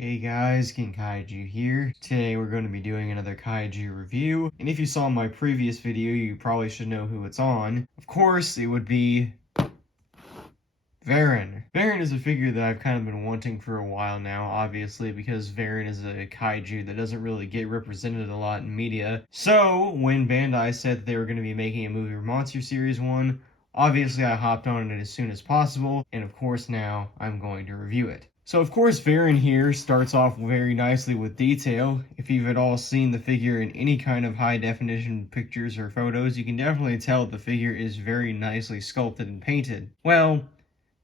Hey guys, King Kaiju here. Today we're going to be doing another Kaiju review, and if you saw my previous video, you probably should know who it's on. Of course, it would be Varan. Varan is a figure that I've kind of been wanting for a while now, obviously, because Varan is a kaiju that doesn't really get represented a lot in media. So, when Bandai said that they were going to be making a movie or monster series one, obviously I hopped on it as soon as possible, and of course now I'm going to review it. So of course Varan here starts off very nicely with detail. If you've at all seen the figure in any kind of high definition pictures or photos, you can definitely tell the figure is very nicely sculpted and painted. Well,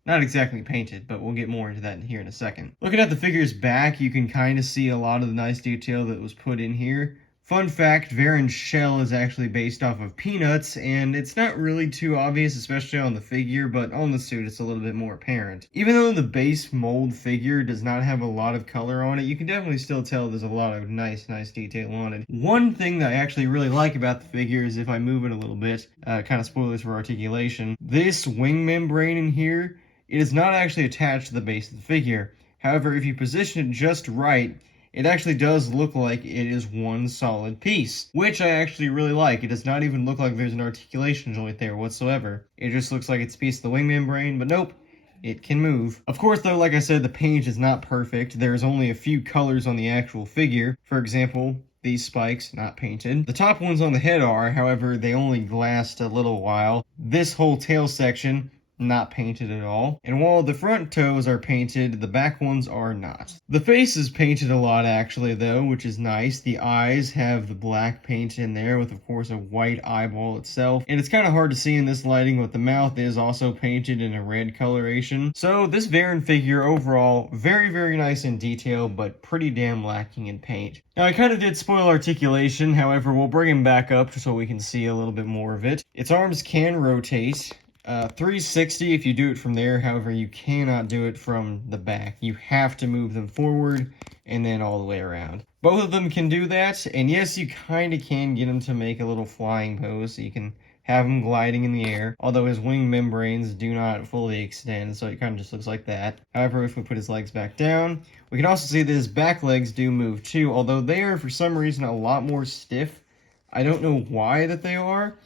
not exactly painted, but we'll get more into that here in a second. Looking at the figure's back, you can kind of see a lot of the nice detail that was put in here. Fun fact, Varan's shell is actually based off of peanuts, and it's not really too obvious, especially on the figure, but on the suit it's a little bit more apparent. Even though the base mold figure does not have a lot of color on it, you can definitely still tell there's a lot of nice detail on it. One thing that I actually really like about the figure is if I move it a little bit, kind of spoilers for articulation, this wing membrane in here, it is not actually attached to the base of the figure. However, if you position it just right, it actually does look like it is one solid piece, which I actually really like. It does not even look like there's an articulation joint there whatsoever. It just looks like it's a piece of the wing membrane, but nope, it can move. Of course, though, like I said, the paint is not perfect. There's only a few colors on the actual figure. For example, these spikes, not painted. The top ones on the head are, however, they only last a little while. This whole tail section, not painted at all. And while the front toes are painted, the back ones are not. The face is painted a lot actually though, which is nice. The eyes have the black paint in there with of course a white eyeball itself. And it's kind of hard to see in this lighting, but the mouth is also painted in a red coloration. So this Varan figure overall, very nice in detail, but pretty damn lacking in paint. Now I kind of did spoil articulation, however we'll bring him back up so we can see a little bit more of it. Its arms can rotate. 360 if you do it from there, however you cannot do it from the back. You have to move them forward and then all the way around. Both of them can do that, and yes, you kind of can get him to make a little flying pose, so you can have him gliding in the air, although his wing membranes do not fully extend, so it kind of just looks like that. However, if we put his legs back down, we can also see that his back legs do move too, although they are for some reason a lot more stiff. I don't know why that they are.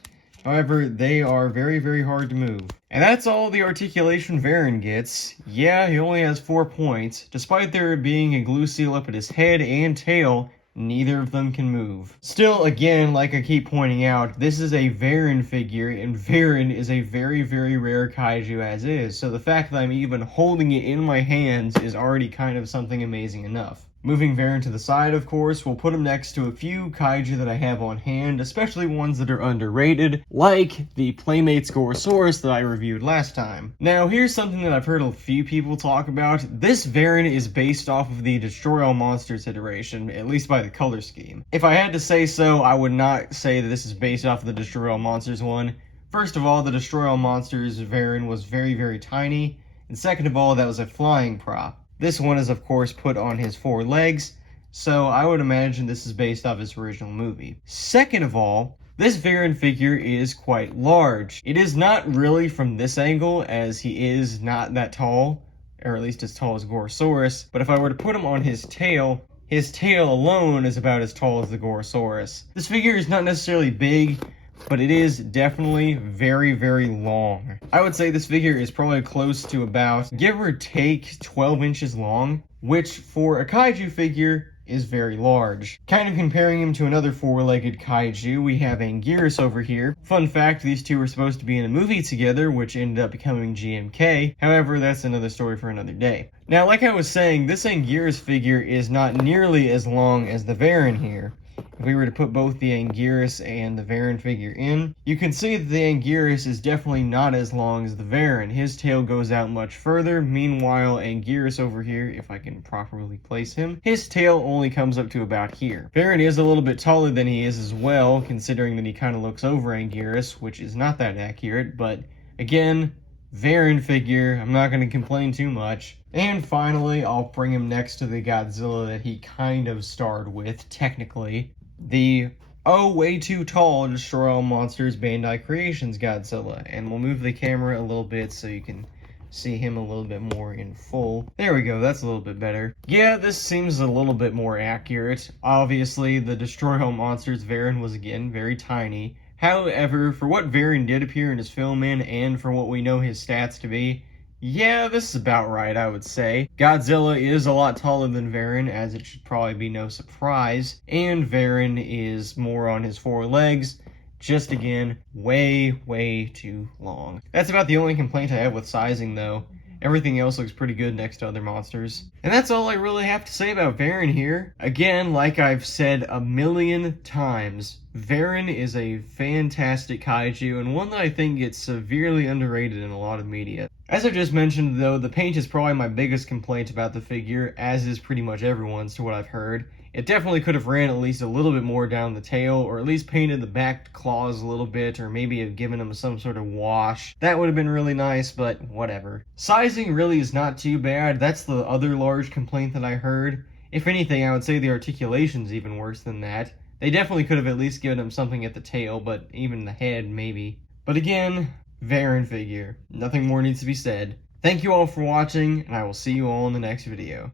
However, they are very hard to move. And that's all the articulation Varan gets. Yeah, he only has 4 points. Despite there being a glue seal up at his head and tail, neither of them can move. Still, again, like I keep pointing out, this is a Varan figure, and Varan is a very rare kaiju as is. So the fact that I'm even holding it in my hands is already kind of something amazing enough. Moving Varan to the side, of course, we'll put him next to a few kaiju that I have on hand, especially ones that are underrated, like the Playmates Gorosaurus that I reviewed last time. Now, here's something that I've heard a few people talk about. This Varan is based off of the Destroy All Monsters iteration, at least by the color scheme. If I had to say so, I would not say that this is based off of the Destroy All Monsters one. First of all, the Destroy All Monsters Varan was very tiny, and second of all, that was a flying prop. This one is, of course, put on his 4 legs, so I would imagine this is based off his original movie. Second of all, this Varan figure is quite large. It is not really from this angle, as he is not that tall, or at least as tall as Gorosaurus, but if I were to put him on his tail alone is about as tall as the Gorosaurus. This figure is not necessarily big, but it is definitely very long. I would say this figure is probably close to about, give or take, 12 inches long, which for a kaiju figure is very large. Kind of comparing him to another 4-legged kaiju, we have Anguirus over here. Fun fact, these two were supposed to be in a movie together, which ended up becoming GMK. However, that's another story for another day. Now, like I was saying, this Anguirus figure is not nearly as long as the Varan here. If we were to put both the Anguirus and the Varan figure in, you can see that the Anguirus is definitely not as long as the Varan. His tail goes out much further. Meanwhile, Anguirus over here, if I can properly place him, his tail only comes up to about here. Varan is a little bit taller than he is as well, considering that he kind of looks over Anguirus, which is not that accurate, but again, Varan figure, I'm not going to complain too much. And finally, I'll bring him next to the Godzilla that he kind of starred with, technically. The way too tall Destroy All Monsters Bandai Creations Godzilla. And we'll move the camera a little bit so you can see him a little bit more in full. There we go, that's a little bit better. Yeah, this seems a little bit more accurate. Obviously, the Destroy All Monsters Varan was again very tiny. However, for what Varan did appear in his film in, and for what we know his stats to be, yeah, this is about right, I would say. Godzilla is a lot taller than Varan, as it should probably be no surprise, and Varan is more on his four legs, just again, way too long. That's about the only complaint I have with sizing, though. Everything else looks pretty good next to other monsters. And that's all I really have to say about Varan here. Again, like I've said a million times, Varan is a fantastic kaiju and one that I think gets severely underrated in a lot of media. As I just mentioned though, the paint is probably my biggest complaint about the figure, as is pretty much everyone's to what I've heard. It definitely could have ran at least a little bit more down the tail, or at least painted the back claws a little bit, or maybe have given him some sort of wash. That would have been really nice, but whatever. Sizing really is not too bad. That's the other large complaint that I heard. If anything, I would say the articulation's even worse than that. They definitely could have at least given him something at the tail, but even the head, maybe. But again, Varan figure. Nothing more needs to be said. Thank you all for watching, and I will see you all in the next video.